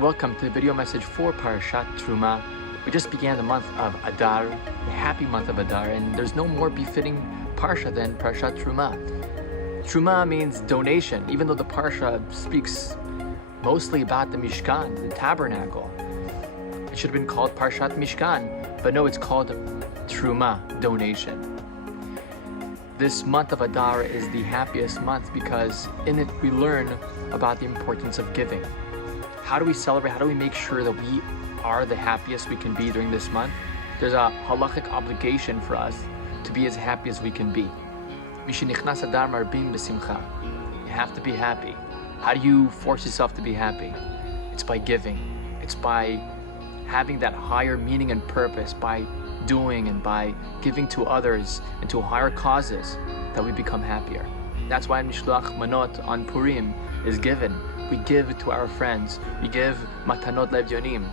Welcome to the video message for Parashat Terumah. We just began the month of Adar, the happy month of Adar, and there's no more befitting Parsha than Parashat Terumah. Terumah means donation, even though the Parsha speaks mostly about the Mishkan, the tabernacle. It should have been called Parashat Mishkan, but no, it's called Terumah, donation. This month of Adar is the happiest month because in it we learn about the importance of giving. How do we celebrate? How do we make sure that we are the happiest we can be during this month? There's a halachic obligation for us to be as happy as we can be. You have to be happy. How do you force yourself to be happy? It's by giving. It's by having that higher meaning and purpose, by doing and by giving to others and to higher causes that we become happier. That's why Mishloach Manot on Purim is given. We give to our friends. We give matanot levyonim.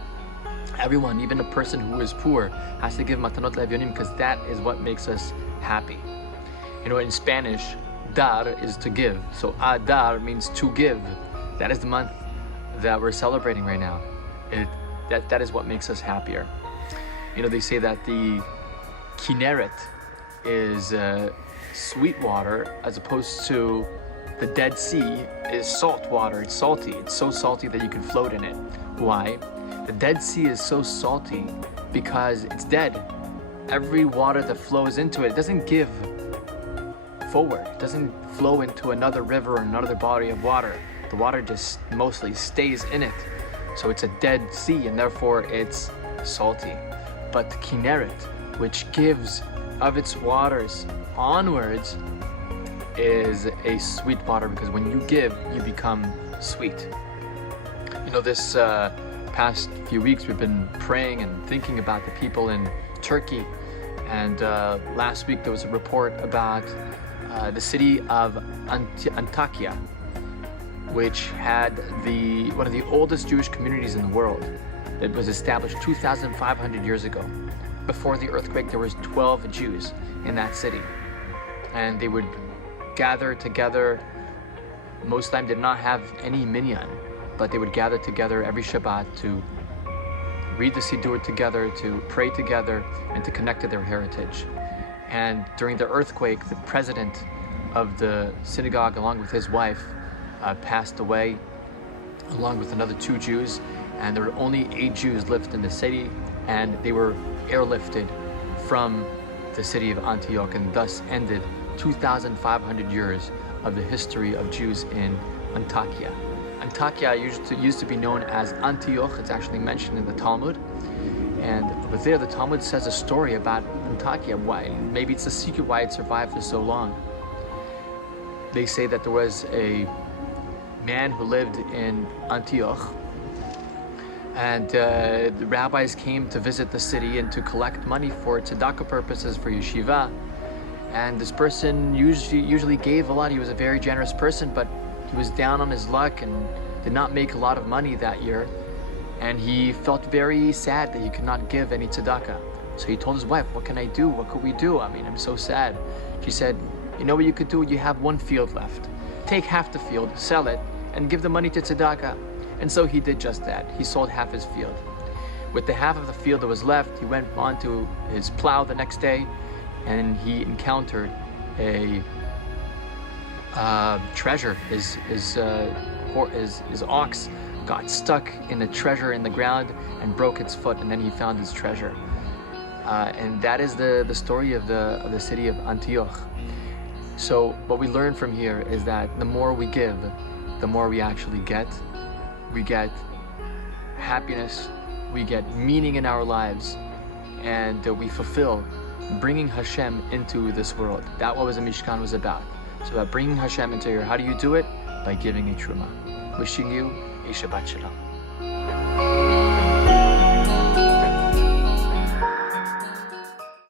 Everyone, even a person who is poor, has to give matanot levyonim because that is what makes us happy. You know, in Spanish, dar is to give. So Adar means to give. That is the month that we're celebrating right now. That is what makes us happier. You know, they say that the Kinneret is sweet water as opposed to the Dead Sea is salt water. It's salty. It's so salty that you can float in it. Why? The Dead Sea is so salty because it's dead. Every water that flows into it doesn't give forward. It doesn't flow into another river or another body of water. The water just mostly stays in it. So it's a dead sea and therefore it's salty. But the Kinneret, which gives of its waters onwards, is a sweet water because when you give, you become sweet. You know, this past few weeks we've been praying and thinking about the people in Turkey, and last week there was a report about the city of Antakya, which had one of the oldest Jewish communities in the world. It was established 2,500 years ago. Before the earthquake, there was 12 Jews in that city, and they would gather together. Most of the time they did not have any minyan, but they would gather together every Shabbat to read the Siddur together, to pray together, and to connect to their heritage. And during the earthquake, the president of the synagogue, along with his wife, passed away, along with another 2 Jews, and there were only 8 Jews left in the city, and they were airlifted from the city of Antioch, and thus ended 2,500 years of the history of Jews in Antakya. Antakya used to be known as Antioch. It's actually mentioned in the Talmud. And over there, the Talmud says a story about Antakya. Why? Maybe it's the secret why it survived for so long. They say that there was a man who lived in Antioch, and the rabbis came to visit the city and to collect money for tzedakah purposes, for yeshiva. And this person usually gave a lot. He was a very generous person, but he was down on his luck and did not make a lot of money that year. And he felt very sad that he could not give any tzedakah. So he told his wife, "What can I do? What could we do? I mean, I'm so sad." She said, "You know what you could do? You have 1 field left. Take half the field, sell it, and give the money to tzedakah." And so he did just that. He sold half his field. With the half of the field that was left, he went on to his plow the next day, and he encountered a treasure. His ox got stuck in a treasure in the ground and broke its foot, and then he found his treasure. And that is the story of the city of Antioch. So what we learn from here is that the more we give, the more we actually get. We get happiness, we get meaning in our lives, and we fulfill bringing Hashem into this world. That's what the Mishkan was about. So about bringing Hashem into here. How do you do it? By giving a Terumah. Wishing you a Shabbat Shalom.